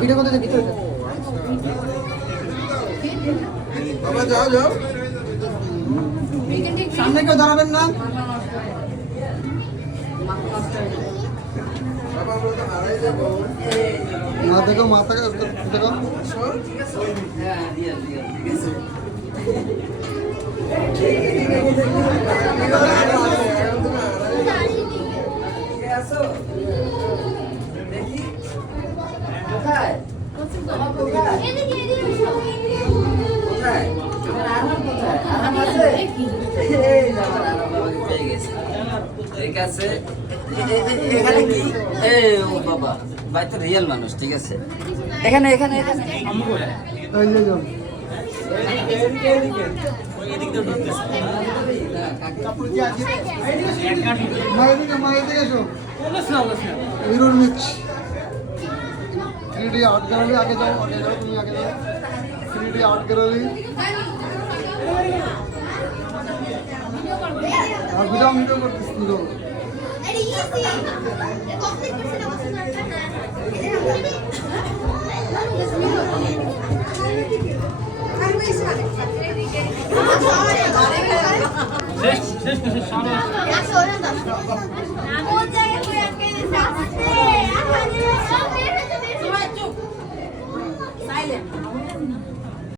video করতে ভিতরে বাবা যাও যাও সামনে কেউ দাঁড়াবেন না বাবা আমরা তো হারাই যাবো দেখো মাথা দেখো হ্যাঁ দিয়ে ঠিক আছে দেখি কোথায় কোথায় আরাম কোথায় আরাম আছে এই আমার আরাম বাবাকে পেয়ে গেছে ঠিক আছে এখানে কি এই ও বাবা ভাই তো রিয়েল মানুষ ঠিক আছে এখানে এখানে এখানে এই যে যাও মাইতে এসো হিরোর মিচ 3D আর্ট গ্যালারি আগে যাও তুমি আগে যাও 3D আর্ট গ্যালারি আর ভিডিও করতেছি ভিডিও শেষ